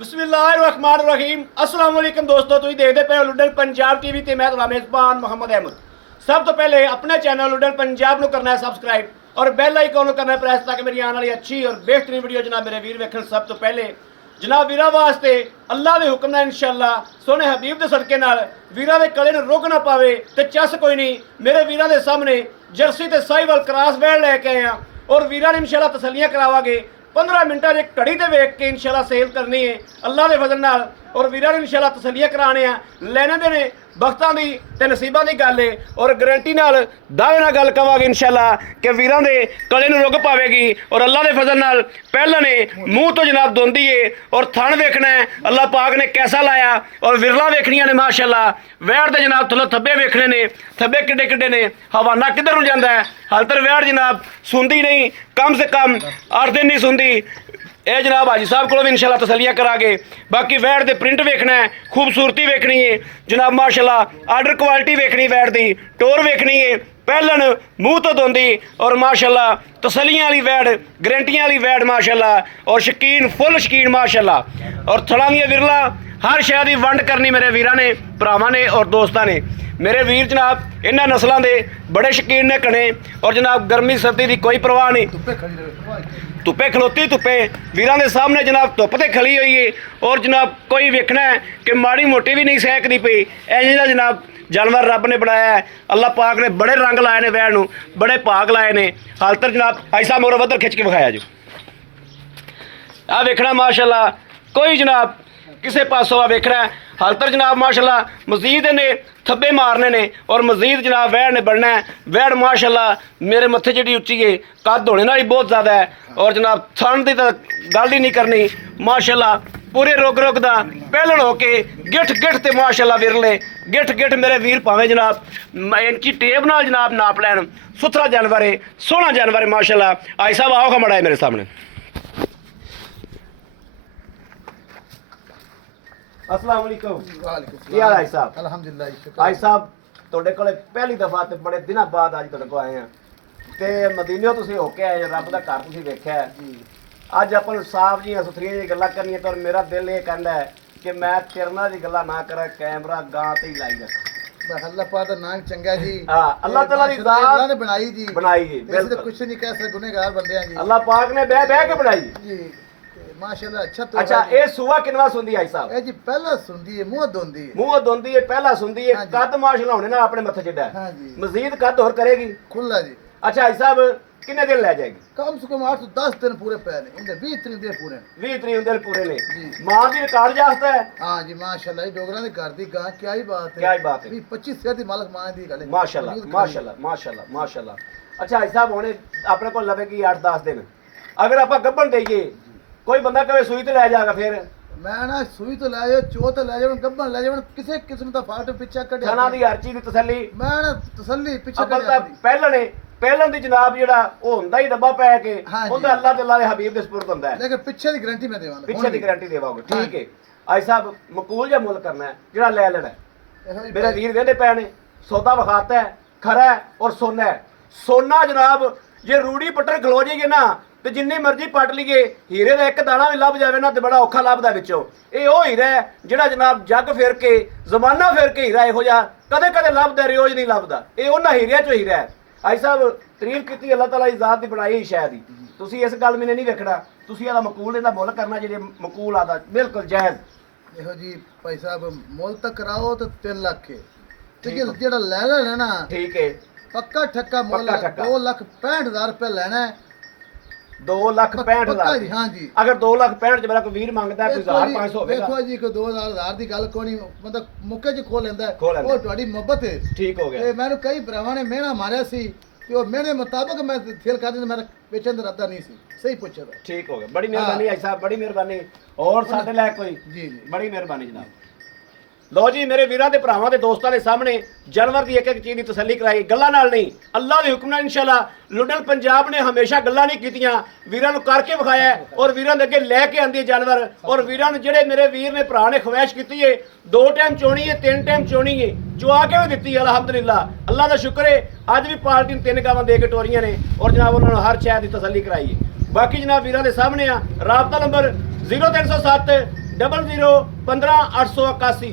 बिस्मिल्लाहिर्रहमानिर्रहीम अस्सलाम वालेकुम दोस्तों, तुम देखते पे हो लुडन पंजाब टीवी ते मैं तुम्हारा मेजबान मोहम्मद अहमद। सब तो पहले अपने चैनल लुडन पंजाब को करना है सब्सक्राइब और बेल आइकन करना है प्रेस ताकि मेरी आने वाली अच्छी और बेहतरीन वीडियो जनाब मेरे वीर वेखन। सब तो पहले जनाब वीरा वास्ते अल्लाह के हुक्म नाल इंशाअल्लाह सोने हबीब के सदके नाल वीरा के गले में रुक ना पावे तो चस कोई नहीं। मेरे वीरा के सामने जर्सी ते साहिवाल क्रॉस बैड लैके आए हैं और वीरा ने इंशाअल्लाह तसलियां करावांगे। 15 मिनटा जे घड़ी ते वेख के इंशाअल्लाह सेल करनी है अल्लाह के फजल नाल और वीरा ने इंशाअल्लाह तसलियां कराने आ लेने देने वक्तां दी ते नसीबां दी गल है और गारंटी नाल दावे नाल गल कवांगे इंशाअल्लाह कि वीरां दे गले नूं रुक पावेगी और अल्लाह के फजल नाल पहला ने मूँह तो जनाब दोंदी है और थण वेखना है अल्लाह पाक ने कैसा लाया और विरला वेखनियां ने माशाअल्लाह। वैड़ दे जनाब थल्लों थब्बे वेखने ने, थब्बे किड्डे किड्डे ने, हवाना किधर नूं जांदा है। हाल तक वैड़ जनाब सुनदी नहीं, कम से कम 8 दिन नहीं सुनदी। ये जनाब हाजी साहब को भी इंशाल्लाह तसलियां करांगे। बाकी वैड़ दे प्रिंट वेखना है, खूबसूरती वेखनी है जनाब माशाल्लाह, आर्डर क्वालिटी वेखनी वैड़ दी, टोर वेखनी है, पहलन मूँह तो धोंदी और माशाल्लाह तसलियां वाली वैड़, गारंटियां वाली वैड़ माशाल्लाह और शकीन फुल शकीन माशाल्लाह और थड़ां दी विरला हर शय की वंड करनी मेरे वीरां ने, भरावां ने और दोस्तां ने। मेरे वीर जनाब इन्हां नस्लों के बड़े शकीन ने कने और जनाब गर्मी सर्दी की कोई परवाह नहीं। धुप्पे खलोती धुप्पे वीरां दे सामने जनाब धुप ते खड़ी हुई है और जनाब कोई वेखना है कि माड़ी मोटी भी नहीं सहकदी पई। इंज दा जनाब जानवर रब ने बनाया है। अल्लाह पाक ने बड़े रंग लाए ने वैड़ नूं, बड़े भाग लाए ने। हाल तक जनाब भाई साहब मोर वधर खिंच के विखाया जो आ वेखना माशाल्लाह कोई जनाब किसे पासों आ वेखना है। हाल तक जनाब माशाल्लाह मजीद ने थब्बे मारने ने और मजीद जनाब वैड़ ने बढ़ना है। वैड़ माशाल्लाह मेरे मत्थे जिहड़ी उच्ची है, कद होने नाल ही बहुत ज़्यादा है और जनाब थन की तो गल ही नहीं करनी माशाल्लाह। पूरे रुग रुग दा पहलन होके गिठ गिठ ते माशाल्लाह विरले गिठ गिठ मेरे वीर भावें जनाब इंची टेप नाल जनाब नाप लैन। सुथरा जानवर है, सोहना जानवर है माशाल्लाह। आई साहब आओ खमड़ा है मेरे सामने। अस्सलाम वालेकुम। क्या हाल है साहब? अल्हम्दुलिल्लाह। आई साहब ਤੁਹਾਡੇ ਕੋਲੇ ਪਹਿਲੀ ਦਫਾ ਤੇ ਬੜੇ ਦਿਨਾਂ ਬਾਅਦ ਅੱਜ ਤੁਹਾਡੇ ਕੋਲ ਆਏ ਆ ਤੇ ਮਦੀਨਿਓਂ ਤੁਸੀਂ ਹੋ ਕੇ ਆਏ, ਰੱਬ ਦਾ ਘਰ ਤੁਸੀਂ ਵੇਖਿਆ ਹੈ। ਅੱਜ ਆਪਾਂ ਨੂੰ ਸਾਫ ਜੀਆਂ ਸੁਥਰੀਆਂ ਜਿਹੀਆਂ ਗੱਲਾਂ ਕਰਨੀਆਂ ਤਾਂ ਮੇਰਾ ਦਿਲ ਇਹ ਕਹਿੰਦਾ ਹੈ ਕਿ ਮੈਂ ਤੇਰੇ ਨਾਲ ਦੀ ਗੱਲਾਂ ਨਾ ਕਰਾਂ, ਕੈਮਰਾ ਗਾਂ ਤੇ ਹੀ ਲਾਈ ਰੱਖਾਂ। अल्लाह पाक दा नाम चंगा जी। हां अल्लाह ताला दी जात अल्लाह ने बनाई जी, बनाई है। वैसे तो कुछ नहीं कह सकते, गुनहगार बंदे हैं जी। अल्लाह पाक ने बह बह के बनाई जी माशाल्लाह। अच्छा तो अच्छा ये सुवा किनवा सुंदी आई साहब? ए जी पहला सुनदी है, मुंह दोंदी है। मुंह दोंदी है, पहला सुंदी है, हाँ जी। कद माशाल्लाह होने ना अपने मत्थे जिड्डा है। हां जी मजीद कद और करेगी। खुला जी। अच्छा आई साहब किन्ने दिन ले जाएगी? कम से कम 8 से 10 दिन पूरे पै ने, इनके 20 दिन पूरे। 20 तरीक दिन पूरे ने। जी। मां दी रिकॉर्ड जास्ता है। हां जी माशाल्लाह। ये डोगरा दे घर दी गां क्या ही बात है, क्या ही बात है। 25 सेहत दी मालक मां दी गल है माशाल्लाह माशाल्लाह माशाल्लाह माशाल्लाह। अच्छा आई साहब होने अपने को लवेगी 8-10 दिन। अगर आप गब्बन देइए कोई बंदा कहे सुई ते ले जाएगा फिर मैं ना सुई तो ले जाओ, चो तो ले जाओ, गब्बन ले जाओ, किसी किस्म दा फाल्ट पिछा कढ खाना दी हर चीज दी तसल्ली मैं ना तसल्ली पिछा अब्बल कढ ता पहलने पहलन दी जनाब जेड़ा ओ हुंदा ही डब्बा पै के हाँ जी। ओंदा अल्लाह ते अल्लाह दे हबीब दे सुपुर्द हुंदा है। लेकिन पीछे दी गारंटी मैं देवांगा, पीछे दी गारंटी देवाओगे ठीक है। आई साहब मकूल जा मुल करना है जेड़ा ले लेना है। मेरे वीर वेंदे पै ने सौदा विखाता है, खरा है और सोना है। सोना जनाब जे रूड़ी पट्टर खलो जाइए ना ਤੇ ਜਿੰਨੀ ਮਰਜ਼ੀ ਪੱਟ ਲਈਏ ਹੀਰੇ ਦਾ ਇੱਕ ਦਾਣਾ ਵੀ ਲੱਭ ਜਾਵੇ ਨਾ ਤੇ ਬੜਾ ਔਖਾ ਲੱਭਦਾ ਵਿੱਚੋਂ। ਇਹ ਉਹ ਹੀਰਾ ਹੈ ਜਿਹੜਾ ਜਨਾਬ ਜੱਗ ਫਿਰ ਕੇ ਜ਼ਮਾਨਾ ਫਿਰ ਕੇ ਹੀਰਾ ਇਹੋ ਜਿਹਾ ਕਦੇ ਕਦੇ ਲੱਭਦਾ, ਰੋਜ਼ ਨਹੀਂ ਲੱਭਦਾ। ਇਹ ਉਹਨਾਂ ਹੀਰਿਆਂ ਚੋਂ ਹੀਰਾ ਹੈ। ਆਈ ਸਾਹਿਬ ਤਾਰੀਫ ਕੀਤੀ ਅੱਲਾਹ ਤਾਲਾ ਦੀ ਜ਼ਾਤ ਦੀ ਬਣਾਈ ਸ਼ਾਇਦ ਹੀ। ਤੁਸੀਂ ਇਸ ਗੱਲ ਮੈਨੇ ਨਹੀਂ ਵੇਖਣਾ, ਤੁਸੀਂ ਇਹਦਾ ਮਕੂਲ ਇਹਦਾ ਮੁੱਲ ਕਰਨਾ ਜਿਹੜੇ ਮਕੂਲ ਆਦਾ ਬਿਲਕੁਲ ਜਾਇਜ਼। देखो जी भाई साहब मोल तक कराओ तो 3 लाख के ठीक है। जेड़ा ले लेना ना ठीक है पक्का ठक्का मोल पक्का ठक्का। 2,65,000 रुपया लेना है। 2,65,000 पक्का जी। हाँ जी अगर 2,65,000 च मेरा कोई वीर मंगदा है 1,500 होवेगा। देखो जी कोई 2,000 ਦੀ ਗੱਲ ਕੋਈ ਨਹੀਂ, मतलब ਮੁੱਕੇ ਚ ਖੋ ਲੈਂਦਾ ਖੋਹ ਲੈਂਦਾ। ਉਹ ਤੁਹਾਡੀ ਮੁਹੱਬਤ ਹੈ। ਠੀਕ ਹੋ ਗਿਆ। ਤੇ ਮੈਨੂੰ ਕਈ ਭਰਾਵਾਂ ਨੇ ਮਿਹਣਾ ਮਾਰਿਆ ਸੀ ਤੇ ਉਹ ਮਿਹਣੇ ਮੁਤਾਬਕ ਮੈਂ ਸੇਲ ਕਰ ਦਿੰਦਾ, ਮੇਰਾ ਵੇਚਣ ਦਾ ਇਰਾਦਾ ਨਹੀਂ ਸੀ। ਸਹੀ ਪੁੱਛਿਆ ਤਾਂ ठीक हो गया। बड़ी मेहरबानी आई साहब, बड़ी मेहरबानी। और साडे लायक कोई जी जी बड़ी मेहरबानी जनाब। लो जी मेरे वीरां दे भरावां दे दोस्तां दे सामने जानवर दी एक एक चीज दी तसल्ली कराई, गल्लां नाल नहीं, अल्लाह दे हुक्म नाल इंशाअल्लाह। लुडन पंजाब ने हमेशा गल्लां नहीं कीतियां, वीरां नूं करके विखाया और वीरां दे अगे लैके आंदी जानवर। और वीरां नूं जेड़े मेरे वीर ने भरा ने ख्वाहिश कीती है 2 टाइम चोणी है 3 टाइम चोणी है, चुआ के भी दित्ती अल्हम्दुलिल्लाह। अल्लाह दा शुक्र है अज भी पार्टी नूं 3 गावां दे के टोरियां ने और जनाब उन्हां नूं हर शय दी तसल्ली कराई है। बाकी जनाब वीरां दे सामने आ राबता नंबर 0307 0015 881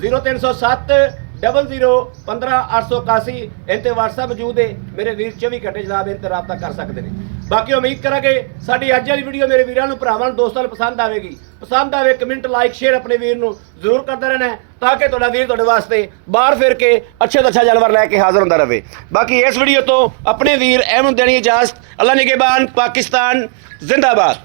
0307 0015 881 इन ते WhatsApp मौजूद है। मेरे वीर 24 घंटे जनाब इन ते राबता कर सकते हैं। बाकी उम्मीद करांगे साडी अज वाली वीडियो मेरे वीरां नूं भरावां नूं दोस्तां नूं पसंद आवेगी। पसंद आवे कमेंट लाइक शेयर अपने वीर नूं जरूर करते रहना है ताकि तुहाडा वीर तुहाडे वास्ते बाहर फिर के अच्छे तो अच्छा जानवर लैके हाजिर होंदा रहे। बाकी इस वीडियो तो अपने वीर अहमद देनी इजाजत। अल्लाह निगहबान, पाकिस्तान जिंदाबाद।